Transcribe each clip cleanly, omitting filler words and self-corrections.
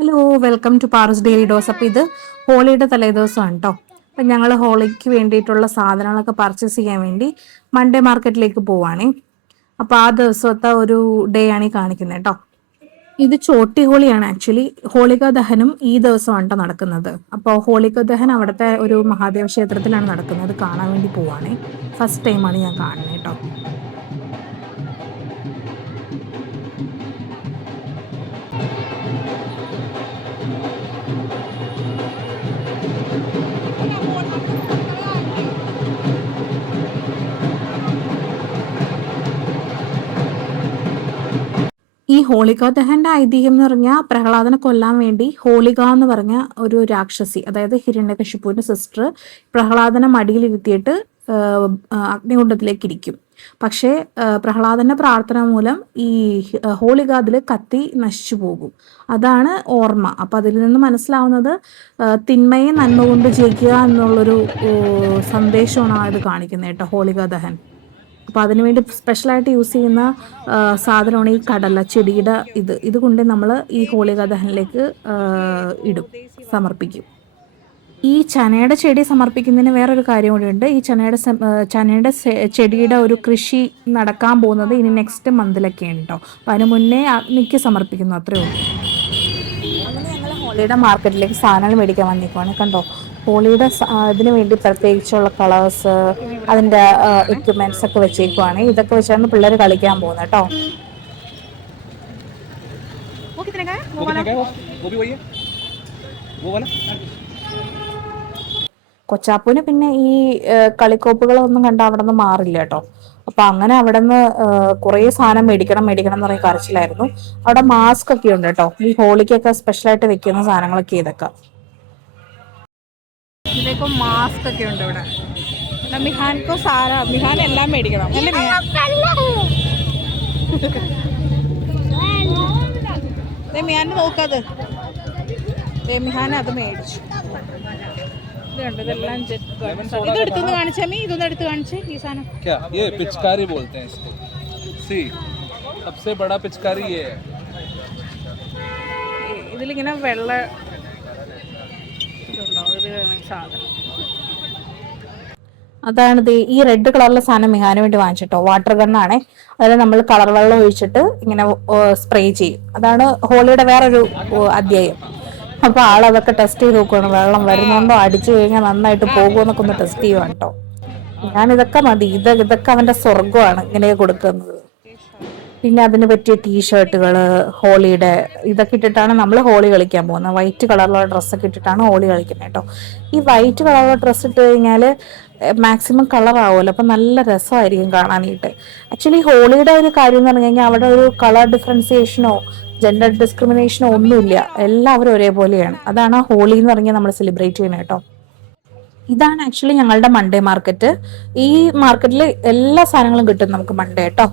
Hello, welcome to Paras daily dose. അപ്പോൾ ഇത് ഹോളിയുടെ തലേദിവസമാണ് കേട്ടോ. അപ്പം ഞങ്ങൾ ഹോളിക്ക് വേണ്ടിയിട്ടുള്ള സാധനങ്ങളൊക്കെ പർച്ചേസ് ചെയ്യാൻ വേണ്ടി മൺഡേ മാർക്കറ്റിലേക്ക് പോവാണേ. അപ്പോൾ ആ ദിവസത്തെ ഒരു ഡേ ആണ് ഈ കാണിക്കുന്നത് കേട്ടോ. ഇത് ചോട്ടി ഹോളിയാണ്. ആക്ച്വലി ഹോളിക ദഹനം ഈ ദിവസമാണ് കേട്ടോ നടക്കുന്നത്. അപ്പോൾ ഹോളിക ദഹനം അവിടുത്തെ ഒരു മഹാദേവ ക്ഷേത്രത്തിലാണ് നടക്കുന്നത്. കാണാൻ വേണ്ടി പോവാണേ. ഫസ്റ്റ് ടൈമാണ് ഞാൻ കാണുന്നത് കേട്ടോ. ഈ ഹോളിക ദഹന്റെ ഐതിഹ്യം എന്ന് പറഞ്ഞാൽ പ്രഹ്ലാദനെ കൊല്ലാൻ വേണ്ടി ഹോളിക എന്ന് പറഞ്ഞ ഒരു രാക്ഷസി, അതായത് ഹിരണ്യകശിപുവിന്റെ സിസ്റ്റർ, പ്രഹ്ലാദനെ മടിയിലിരുത്തിയിട്ട് അഗ്നികുണ്ഡത്തിലേക്ക് ഇരിക്കും. പക്ഷേ പ്രഹ്ലാദന്റെ പ്രാർത്ഥന മൂലം ഈ ഹോളിക അതിൽ കത്തി നശിച്ചു പോകും. അതാണ് ഓർമ്മ. അപ്പൊ അതിൽ നിന്ന് മനസ്സിലാവുന്നത് തിന്മയെ നന്മ കൊണ്ട് ജയിക്കുക എന്നുള്ളൊരു സന്ദേശമാണ് ഇത് കാണിക്കുന്നത് കേട്ടോ, ഹോളിക ദഹൻ. അപ്പോൾ അതിനുവേണ്ടി സ്പെഷ്യലായിട്ട് യൂസ് ചെയ്യുന്ന സാധനമാണ് ഈ കടല ചെടിയുടെ ഇത് കൊണ്ട് നമ്മൾ ഈ ഹോളിക ദഹനിലേക്ക് ഇടും, സമർപ്പിക്കും. ഈ ചനയുടെ ചെടി സമർപ്പിക്കുന്നതിന് വേറൊരു കാര്യം കൂടിയുണ്ട്. ഈ ചനയുടെ ചെടിയുടെ ഒരു കൃഷി നടക്കാൻ പോകുന്നത് ഇനി നെക്സ്റ്റ് മന്തിലൊക്കെയാണ് കേട്ടോ. അപ്പം അതിന് മുന്നേ അഗ്നിക്ക് സമർപ്പിക്കുന്നു, അത്രേ ഉള്ളൂ. അങ്ങനെ ഞങ്ങൾ ഹോളിയുടെ മാർക്കറ്റിലേക്ക് സാധനങ്ങൾ മേടിക്കാൻ വന്നിരിക്കുവാണ്. കണ്ടോ, ഹോളിയുടെ ഇതിന് വേണ്ടി പ്രത്യേകിച്ചുള്ള കളേഴ്സ്, അതിൻ്റെ എക്യുപ്മെന്റ്സ് ഒക്കെ വെച്ചേക്കുവാണ്. ഇതൊക്കെ വെച്ചാണ് പിള്ളേർ കളിക്കാൻ പോകുന്നത് കേട്ടോ. കൊച്ചാപ്പൂന് പിന്നെ ഈ കളിക്കോപ്പുകളൊന്നും കണ്ട അവിടെ നിന്ന് മാറില്ല കേട്ടോ. അപ്പൊ അങ്ങനെ അവിടെ നിന്ന് കുറെ സാധനം മേടിക്കണം എന്ന് പറഞ്ഞ കരച്ചിലായിരുന്നു. അവിടെ മാസ്ക് ഒക്കെ ഉണ്ട് കേട്ടോ, ഈ ഹോളിക്കൊക്കെ സ്പെഷ്യലായിട്ട് വെക്കുന്ന സാധനങ്ങളൊക്കെ ഇതൊക്കെ. देखो मास्क ഒക്കെ ഉണ്ട് ഇവിടെ. മിഹാൻ കോ സാരാ, മിഹാൻ എല്ലാം മേടിക്കണം അല്ലേ മിഹാൻ? നോക്കത് മിഹാൻ അത് മേടിച്ചു. ഇതുണ്ട്, ഇതെല്ലാം ഇതെടുത്തൊന്ന് കാണിച്ചാൽ ഇതൊന്നും എടുത്ത് കാണിച്ച്. ഈ സാധനം पिचकारी बोलते हैं इसको। सी सबसे बड़ा पिचकारी ये है। ഇതിലിങ്ങനെ വെള്ള സാധനം, അതാണിത്. ഈ റെഡ് കളറിലെ സാധനം മിഹാന് വേണ്ടി വാങ്ങിച്ചിട്ടോ. വാട്ടർ ഗണ്ണാണേ. അതിൽ നമ്മൾ കളർ വെള്ളം ഒഴിച്ചിട്ട് ഇങ്ങനെ സ്പ്രേ ചെയ്യും. അതാണ് ഹോളിയുടെ വേറൊരു അധ്യായം. അപ്പൊ ആളതൊക്കെ ടെസ്റ്റ് ചെയ്ത് നോക്കുകയാണ്. വെള്ളം വരുന്നുണ്ടോ, അടിച്ചു കഴിഞ്ഞാൽ നന്നായിട്ട് പോകുമെന്നൊക്കെ ഒന്ന് ടെസ്റ്റ് ചെയ്യുവാണ് കേട്ടോ. ഞാനിതൊക്കെ മതി, ഇതൊക്കെ അവന്റെ സ്വർഗമാണ് ഇങ്ങനെ കൊടുക്കുന്നത്. പിന്നെ അതിന് പറ്റിയ ടീഷർട്ടുകൾ, ഹോളിയുടെ ഇതൊക്കെ ഇട്ടിട്ടാണ് നമ്മൾ ഹോളി കളിക്കാൻ പോകുന്നത്. വൈറ്റ് കളറിലുള്ള ഡ്രസ്സൊക്കെ ഇട്ടിട്ടാണ് ഹോളി കളിക്കുന്നത് കേട്ടോ. ഈ വൈറ്റ് കളറുള്ള ഡ്രസ്സ് ഇട്ട് കഴിഞ്ഞാൽ മാക്സിമം കളർ ആവുമല്ലോ, അപ്പം നല്ല രസമായിരിക്കും കാണാനായിട്ട്. ആക്ച്വലി ഹോളിയുടെ ഒരു കാര്യം എന്ന് പറഞ്ഞു കഴിഞ്ഞാൽ അവിടെ ഒരു കളർ ഡിഫറൻസിയേഷനോ ജെൻഡർ ഡിസ്ക്രിമിനേഷനോ ഒന്നുമില്ല, എല്ലാവരും ഒരേപോലെയാണ്. അതാണ് ഹോളി എന്ന് പറഞ്ഞാൽ നമ്മൾ സെലിബ്രേറ്റ് ചെയ്യുന്നത് കേട്ടോ. ഇതാണ് ആക്ച്വലി ഞങ്ങളുടെ മൺഡേ മാർക്കറ്റ്. ഈ മാർക്കറ്റിൽ എല്ലാ സാധനങ്ങളും കിട്ടും നമുക്ക് മൺഡേ കേട്ടോ.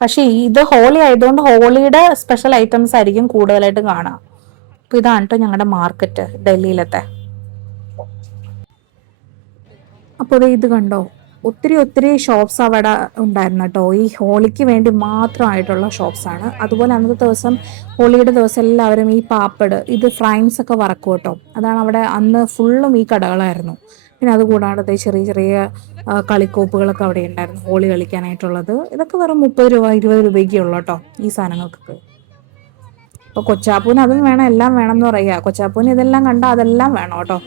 പക്ഷെ ഇത് ഹോളി ആയതുകൊണ്ട് ഹോളിയുടെ സ്പെഷ്യൽ ഐറ്റംസ് ആയിരിക്കും കൂടുതലായിട്ട് കാണാം. അപ്പൊ ഇതാണ് കേട്ടോ ഞങ്ങളുടെ മാർക്കറ്റ് ഡൽഹിയിലത്തെ. അപ്പോൾ ഇത് കണ്ടോ, ഒത്തിരി ഷോപ്സ് അവിടെ ഉണ്ടായിരുന്നു കേട്ടോ. ഈ ഹോളിക്ക് വേണ്ടി മാത്രമായിട്ടുള്ള ഷോപ്സാണ്. അതുപോലെ അന്നത്തെ ദിവസം, ഹോളിയുടെ ദിവസം എല്ലാവരും ഈ പാപ്പട്, ഇത് ഫ്രൈംസ് ഒക്കെ വറക്കും കേട്ടോ. അതാണ് അവിടെ അന്ന് ഫുള്ളും ഈ കടകളായിരുന്നു. പിന്നെ അതുകൂടാതെ ചെറിയ കളിക്കോപ്പുകളൊക്കെ അവിടെ ഉണ്ടായിരുന്നു ഹോളി കളിക്കാനായിട്ടുള്ളത്. ഇതൊക്കെ വെറും 30 രൂപ 20 രൂപയ്ക്ക് ഉള്ളു കേട്ടോ ഈ സാധനങ്ങൾക്കൊക്കെ. അപ്പോൾ കൊച്ചാപ്പൂന് അതും വേണം, എല്ലാം വേണം എന്ന് പറയുക. കൊച്ചാപ്പൂന് ഇതെല്ലാം കണ്ടാൽ അതെല്ലാം വേണം കേട്ടോ.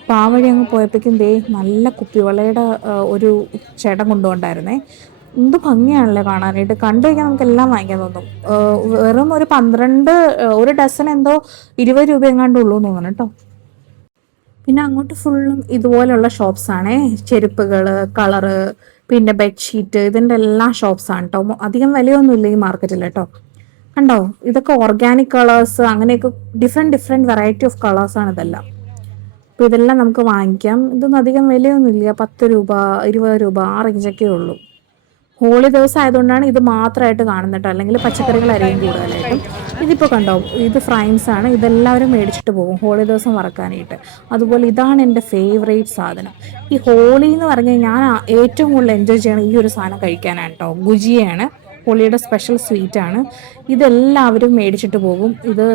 അപ്പോൾ ആ വഴി അങ്ങ് പോയപ്പോഴേക്കും നല്ല കുപ്പിവളയുടെ ഒരു ചേട്ടൻ കൊണ്ടുപോണ്ടായിരുന്നേ. എന്ത് ഭംഗിയാണല്ലേ കാണാനായിട്ട്. കണ്ടു കഴിഞ്ഞാൽ നമുക്ക് എല്ലാം വാങ്ങിക്കാൻ തോന്നും. വെറും ഒരു 12 ഒരു ഡസൻ എന്തോ 20 രൂപ എങ്ങാണ്ട് ഉള്ളൂ എന്ന് തോന്നുന്നു കേട്ടോ. പിന്നെ അങ്ങോട്ട് ഫുള്ളും ഇതുപോലെയുള്ള ഷോപ്സാണേ. ചെരുപ്പുകൾ, കളറ്, പിന്നെ ബെഡ്ഷീറ്റ്, ഇതിൻ്റെ എല്ലാ ഷോപ്സാണ് കേട്ടോ. അധികം വിലയൊന്നുമില്ല ഈ മാർക്കറ്റിൽ കേട്ടോ. കണ്ടോ, ഇതൊക്കെ ഓർഗാനിക് കളേഴ്സ്, അങ്ങനെയൊക്കെ ഡിഫറെൻറ്റ് വെറൈറ്റി ഓഫ് കളേഴ്സാണ് ഇതെല്ലാം. അപ്പോൾ ഇതെല്ലാം നമുക്ക് വാങ്ങിക്കാം. ഇതൊന്നും അധികം വിലയൊന്നുമില്ല, 10 രൂപ 20 രൂപ ആ റേഞ്ചൊക്കെ ഉള്ളൂ. ഹോളി ദിവസം ആയതുകൊണ്ടാണ് ഇത് മാത്രമായിട്ട് കാണുന്നത് കേട്ടോ. അല്ലെങ്കിൽ പച്ചക്കറികളായിരിക്കും കൂടുതലായിട്ടും. ഇതിപ്പോൾ കണ്ടോ, ഇത് ഫ്രൈംസ് ആണ്. ഇതെല്ലാവരും മേടിച്ചിട്ട് പോകും ഹോളി ദിവസം വറക്കാനായിട്ട്. അതുപോലെ ഇതാണ് എൻ്റെ ഫേവറേറ്റ് സാധനം. ഈ ഹോളി എന്ന് പറഞ്ഞാൽ ഞാൻ ഏറ്റവും കൂടുതൽ എൻജോയ് ചെയ്യണം ഈ ഒരു സാധനം കഴിക്കാനാണ് കേട്ടോ. ഗുജിയാണ്. ഹോളിയുടെ സ്പെഷ്യൽ സ്വീറ്റാണ്. ഇതെല്ലാവരും മേടിച്ചിട്ട് പോകും. ഇത്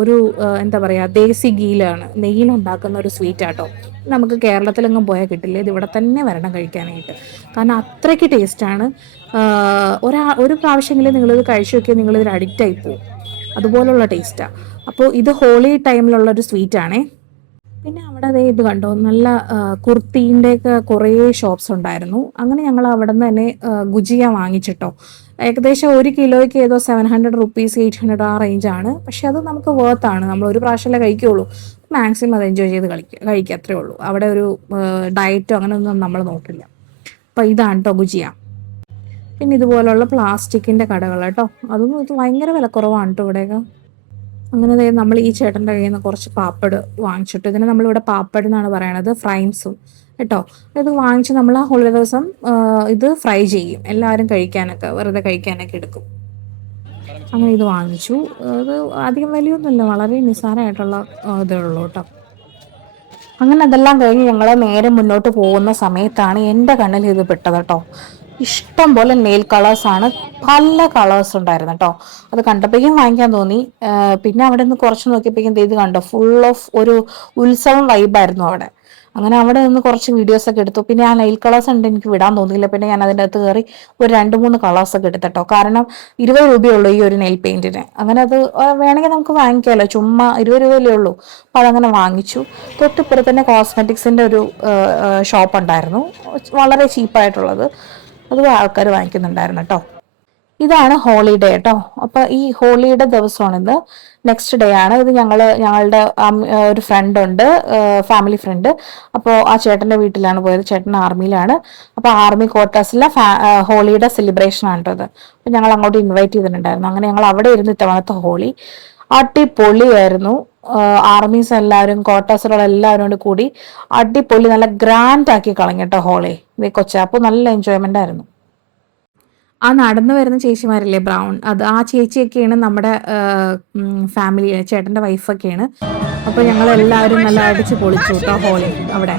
ഒരു എന്താ പറയുക, ദേശി ഗീലാണ്, നെയ്യിലുണ്ടാക്കുന്ന ഒരു സ്വീറ്റാട്ടോ. നമുക്ക് കേരളത്തിലെങ്ങും പോയാൽ കിട്ടില്ല, ഇത് ഇവിടെ തന്നെ വരണം കഴിക്കാനായിട്ട്. കാരണം അത്രയ്ക്ക് ടേസ്റ്റാണ്. ഒരു പ്രാവശ്യമെങ്കിലും നിങ്ങളിത് കഴിച്ചു നോക്കിയാൽ നിങ്ങളിതിൽ അഡിക്റ്റായി പോകും, അതുപോലുള്ള ടേസ്റ്റാണ്. അപ്പോൾ ഇത് ഹോളി ടൈമിലുള്ളൊരു സ്വീറ്റാണേ. പിന്നെ അവിടെ അതേ ഇത് കണ്ടോ, നല്ല കുർത്തീൻ്റെയൊക്കെ കുറേ ഷോപ്സ് ഉണ്ടായിരുന്നു. അങ്ങനെ ഞങ്ങൾ അവിടെ നിന്ന് തന്നെ ഗുജിയ വാങ്ങിച്ചിട്ടോ. ഏകദേശം 1 കിലോയ്ക്ക് ഏതോ 700 റുപ്പീസ് 800 ആ റേഞ്ചാണ്. പക്ഷെ അത് നമുക്ക് വേർത്താണ്. നമ്മൾ ഒരു പ്രാവശ്യമല്ലേ കഴിക്കുകയുള്ളൂ, മാക്സിമം അത് എൻജോയ് ചെയ്ത് കഴിക്കുക അത്രേ ഉള്ളൂ. അവിടെ ഒരു ഡയറ്റോ അങ്ങനെയൊന്നും നമ്മൾ നോക്കില്ല. അപ്പോൾ ഇതാണ് കേട്ടോ ഗുജിയ. പിന്നെ ഇതുപോലുള്ള പ്ലാസ്റ്റിക്കിൻ്റെ കടകൾ കേട്ടോ, അതൊന്നും ഇത് ഭയങ്കര വിലക്കുറവാണ് കേട്ടോ ഇവിടെയൊക്കെ. അങ്ങനെ നമ്മൾ ഈ ചേട്ടൻ്റെ കയ്യിൽ നിന്ന് കുറച്ച് പാപ്പട് വാങ്ങിച്ചിട്ട്, ഇതിനെ നമ്മളിവിടെ പാപ്പട് എന്നാണ് പറയണത്, ഫ്രൈൻസും കേട്ടോ. ഇത് വാങ്ങിച്ച് നമ്മൾ ആ ഹോളിഡേ ദിവസം ഇത് ഫ്രൈ ചെയ്യും, എല്ലാവരും കഴിക്കാനൊക്കെ, വെറുതെ കഴിക്കാനൊക്കെ എടുക്കും. അങ്ങനെ ഇത് വാങ്ങിച്ചു. അത് അധികം വലിയൊന്നുമില്ല, വളരെ നിസ്സാരമായിട്ടുള്ള ഇതേ ഉള്ളൂ കേട്ടോ. അങ്ങനെ അതെല്ലാം കഴിഞ്ഞ് ഞങ്ങൾ നേരെ മുന്നോട്ട് പോകുന്ന സമയത്താണ് എൻ്റെ കണ്ണിൽ ഇത് പെട്ടത് കേട്ടോ. ഇഷ്ടം പോലെ നെയിൽ കളേഴ്സാണ്, പല കളേഴ്സ് ഉണ്ടായിരുന്നു കേട്ടോ. അത് കണ്ടപ്പോഴേക്കും വാങ്ങിക്കാൻ തോന്നി. പിന്നെ അവിടെ നിന്ന് കുറച്ച് നോക്കിയപ്പോഴേക്കും ഇത് കണ്ടോ, ഫുൾ ഓഫ് ഒരു ഉത്സവം വൈബായിരുന്നു അവിടെ. അങ്ങനെ അവിടെ നിന്ന് കുറച്ച് വീഡിയോസൊക്കെ എടുത്തു. പിന്നെ ആ നെയിൽ കളേഴ്സ് ഉണ്ട്, എനിക്ക് വിടാൻ തോന്നിയില്ല. പിന്നെ ഞാൻ അതിൻ്റെ അകത്ത് കയറി ഒരു 2-3 കളേഴ്സൊക്കെ എടുത്തിട്ടോ. കാരണം 20 രൂപയുള്ളൂ ഈ ഒരു നെയിൽ പെയിന്റിന്. അങ്ങനെ അത് വേണമെങ്കിൽ നമുക്ക് വാങ്ങിക്കാമല്ലോ, ചുമ്മാ 20 രൂപയല്ലേ ഉള്ളൂ. അപ്പോൾ അതങ്ങനെ വാങ്ങിച്ചു. തൊട്ടിപ്പുറത്ത് തന്നെ കോസ്മെറ്റിക്സിൻ്റെ ഒരു ഷോപ്പ് ഉണ്ടായിരുന്നു, വളരെ ചീപ്പായിട്ടുള്ളത്. അത് ആൾക്കാർ വാങ്ങിക്കുന്നുണ്ടായിരുന്നു കേട്ടോ. ഇതാണ് ഹോളിഡേ കേട്ടോ. അപ്പോൾ ഈ ഹോളിയുടെ ദിവസമാണിത്, നെക്സ്റ്റ് ഡേ ആണ് ഇത്. ഞങ്ങളുടെ ഒരു ഫ്രണ്ട് ഉണ്ട്, ഫാമിലി ഫ്രണ്ട്. അപ്പോൾ ആ ചേട്ടൻ്റെ വീട്ടിലാണ് പോയത്. ചേട്ടൻ ആർമിയിലാണ്. അപ്പോൾ ആർമി ക്വാർട്ടേഴ്സിലെ ഹോളിയുടെ സെലിബ്രേഷൻ ആണ് കേട്ടോ ഇത്. അപ്പോൾ ഞങ്ങൾ അങ്ങോട്ട് ഇൻവൈറ്റ് ചെയ്തിട്ടുണ്ടായിരുന്നു. അങ്ങനെ ഞങ്ങൾ അവിടെ ഇരുന്ന് ഇത്തവണത്തെ ഹോളി അടിപൊളിയായിരുന്നു. ആർമീസ് എല്ലാവരും, ക്വാർട്ടേഴ്സിലുള്ള എല്ലാവരും കൂടി അടിപൊളി നല്ല ഗ്രാൻഡ് ആക്കി കളഞ്ഞു കേട്ടോ ഹോളി. ഇത് അപ്പോൾ നല്ല എൻജോയ്മെന്റ് ആയിരുന്നു. ആ നടന്നു വരുന്ന ചേച്ചിമാരില്ലേ ബ്രൗൺ, ആ ചേച്ചിയൊക്കെയാണ് നമ്മുടെ ഫാമിലി, ചേട്ടൻ്റെ വൈഫൊക്കെയാണ്. അപ്പോൾ ഞങ്ങൾ എല്ലാവരും നല്ല അടിച്ച് പൊളിച്ചു കേട്ടോ ഹോളി അവിടെ.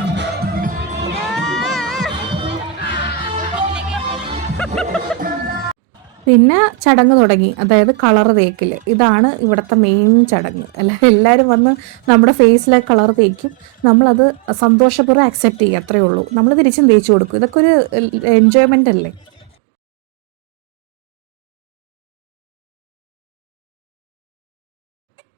പിന്നെ ചടങ്ങ് തുടങ്ങി, അതായത് കളർ തേക്കൽ. ഇതാണ് ഇവിടുത്തെ മെയിൻ ചടങ്ങ്. എല്ലാവരും വന്ന് നമ്മുടെ ഫേസിലെ കളർ തേക്കും. നമ്മളത് സന്തോഷപൂർവ്വം അക്സെപ്റ്റ് ചെയ്യുക, അത്രയേ ഉള്ളൂ. നമ്മൾ തിരിച്ചും തേച്ചു കൊടുക്കും. ഇതൊക്കെ ഒരു എൻജോയ്മെൻ്റ് അല്ലേ.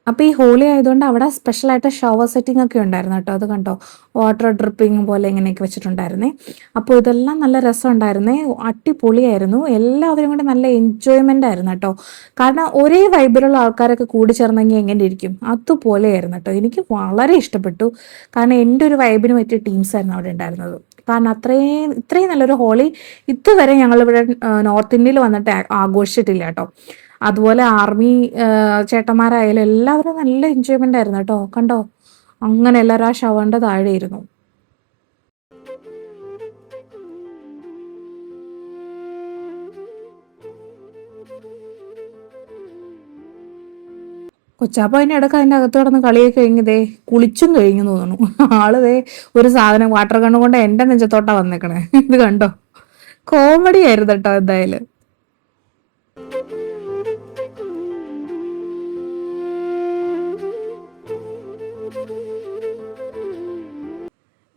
അപ്പോൾ ഈ ഹോളി ആയതുകൊണ്ട് അവിടെ സ്പെഷ്യലായിട്ട് ഷവർ സെറ്റിംഗ് ഒക്കെ ഉണ്ടായിരുന്നു കേട്ടോ. അത് കണ്ടോ, വാട്ടർ ഡ്രിപ്പിംഗ് പോലെ ഇങ്ങനെയൊക്കെ വെച്ചിട്ടുണ്ടായിരുന്നേ. അപ്പോൾ ഇതെല്ലാം നല്ല രസമുണ്ടായിരുന്നേ, അടിപൊളിയായിരുന്നു. എല്ലാവരും കൂടെ നല്ല എൻജോയ്മെൻ്റ് ആയിരുന്നു കേട്ടോ. കാരണം ഒരേ വൈബിലുള്ള ആൾക്കാരൊക്കെ കൂടി ചേർന്നെങ്കിൽ എങ്ങനെ ഇരിക്കും, അതുപോലെയായിരുന്നു കേട്ടോ. എനിക്ക് വളരെ ഇഷ്ടപ്പെട്ടു. കാരണം എൻ്റെ ഒരു വൈബിന് പറ്റിയ ടീംസായിരുന്നു അവിടെ ഉണ്ടായിരുന്നത്. കാരണം ഇത്രയും നല്ലൊരു ഹോളി ഇതുവരെ ഞങ്ങളിവിടെ നോർത്ത് ഇന്ത്യയിൽ വന്നിട്ട് ആഘോഷിച്ചിട്ടില്ല കേട്ടോ. അതുപോലെ ആർമി ചേട്ടന്മാരായാലും എല്ലാവരും നല്ല എൻജോയ്മെൻ്റ് ആയിരുന്നു കേട്ടോ. കണ്ടോ, അങ്ങനെ എല്ലാവരും ആ ഷവറിൻ്റെ താഴെ ഇരുന്നു. കൊച്ചാപ്പ അതിൻ്റെ ഇടയ്ക്ക് അതിൻ്റെ അകത്ത് കിടന്ന് കളിയൊക്കെ കഴിഞ്ഞതേ കുളിച്ചും കഴിഞ്ഞു തോന്നുന്നു. ആളതേ ഒരു സാധനം വാട്ടർ കണ്ണ് കൊണ്ട് എൻ്റെ നെഞ്ചത്തോട്ടാ വന്നേക്കണേ. ഇത് കണ്ടോ, കോമഡി ആയിരുന്നു കേട്ടോ എന്തായാലും.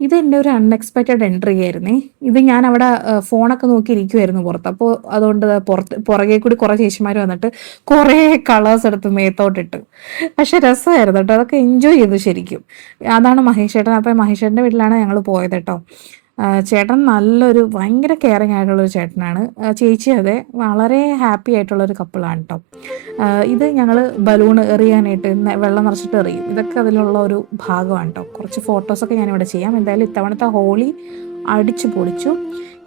ഇത് എൻ്റെ ഒരു അൺഎക്സ്പെക്റ്റഡ് എൻട്രി ആയിരുന്നേ. ഇത് ഞാൻ അവിടെ ഫോണൊക്കെ നോക്കി ഇരിക്കുമായിരുന്നു പുറത്ത്. അപ്പോൾ അതുകൊണ്ട് പുറകെ കൂടി കുറേ ചേച്ചിമാർ വന്നിട്ട് കുറേ കളേഴ്സ് എടുത്ത് മേത്തോട്ടിട്ട്. പക്ഷെ രസമായിരുന്നു കേട്ടോ, അതൊക്കെ എൻജോയ് ചെയ്തു ശരിക്കും. അതാണ് മഹേഷ് ചേട്ടൻ. അപ്പോൾ മഹേഷ് ചേട്ടൻ്റെ വീട്ടിലാണ് ഞങ്ങൾ പോയത് കേട്ടോ. ചേട്ടൻ നല്ലൊരു ഭയങ്കര കെയറിങ് ആയിട്ടുള്ളൊരു ചേട്ടനാണ്. ചേച്ചി അതെ, വളരെ ഹാപ്പി ആയിട്ടുള്ളൊരു കപ്പിളാണ് കേട്ടോ. ഇത് ഞങ്ങൾ ബലൂൺ എറിയാനായിട്ട് വെള്ളം നിറച്ചിട്ട് എറിയും. ഇതൊക്കെ അതിലുള്ള ഒരു ഭാഗമാണ് കേട്ടോ. കുറച്ച് ഫോട്ടോസൊക്കെ ഞാനിവിടെ ചെയ്യാം. എന്തായാലും ഇത്തവണത്തെ ഹോളി അടിച്ചു പൊളിച്ചു.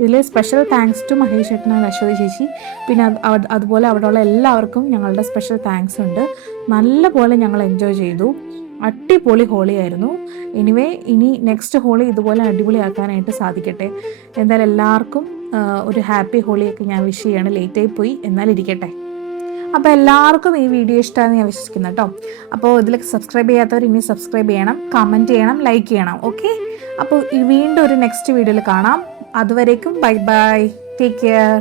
ഇതിൽ സ്പെഷ്യൽ താങ്ക്സ് ടു മഹേഷ് ചേട്ടനാണ്, അശ്വതി ചേച്ചി. പിന്നെ അതുപോലെ അവിടെയുള്ള എല്ലാവർക്കും ഞങ്ങളുടെ സ്പെഷ്യൽ താങ്ക്സ് ഉണ്ട്. നല്ല പോലെ ഞങ്ങൾ എൻജോയ് ചെയ്തു. അടിപൊളി ഹോളിയായിരുന്നു. എനിവേ ഇനി നെക്സ്റ്റ് ഹോളി ഇതുപോലെ അടിപൊളിയാക്കാനായിട്ട് സാധിക്കട്ടെ. എന്തായാലും എല്ലാവർക്കും ഒരു ഹാപ്പി ഹോളിയൊക്കെ ഞാൻ വിഷ് ചെയ്യാണ്. ലേറ്റായി പോയി, എന്നാലും ഇരിക്കട്ടെ. അപ്പോൾ എല്ലാവർക്കും ഈ വീഡിയോ ഇഷ്ടമാണെന്ന് ഞാൻ വിശ്വസിക്കുന്നു കേട്ടോ. അപ്പോൾ ഇതിലേക്ക് സബ്സ്ക്രൈബ് ചെയ്യാത്തവർ ഇനി സബ്സ്ക്രൈബ് ചെയ്യണം, കമൻറ്റ് ചെയ്യണം, ലൈക്ക് ചെയ്യണം. ഓക്കെ, അപ്പോൾ വീണ്ടും ഒരു നെക്സ്റ്റ് വീഡിയോയിൽ കാണാം. അതുവരേക്കും ബൈ ബൈ, ടേക്ക് കെയർ.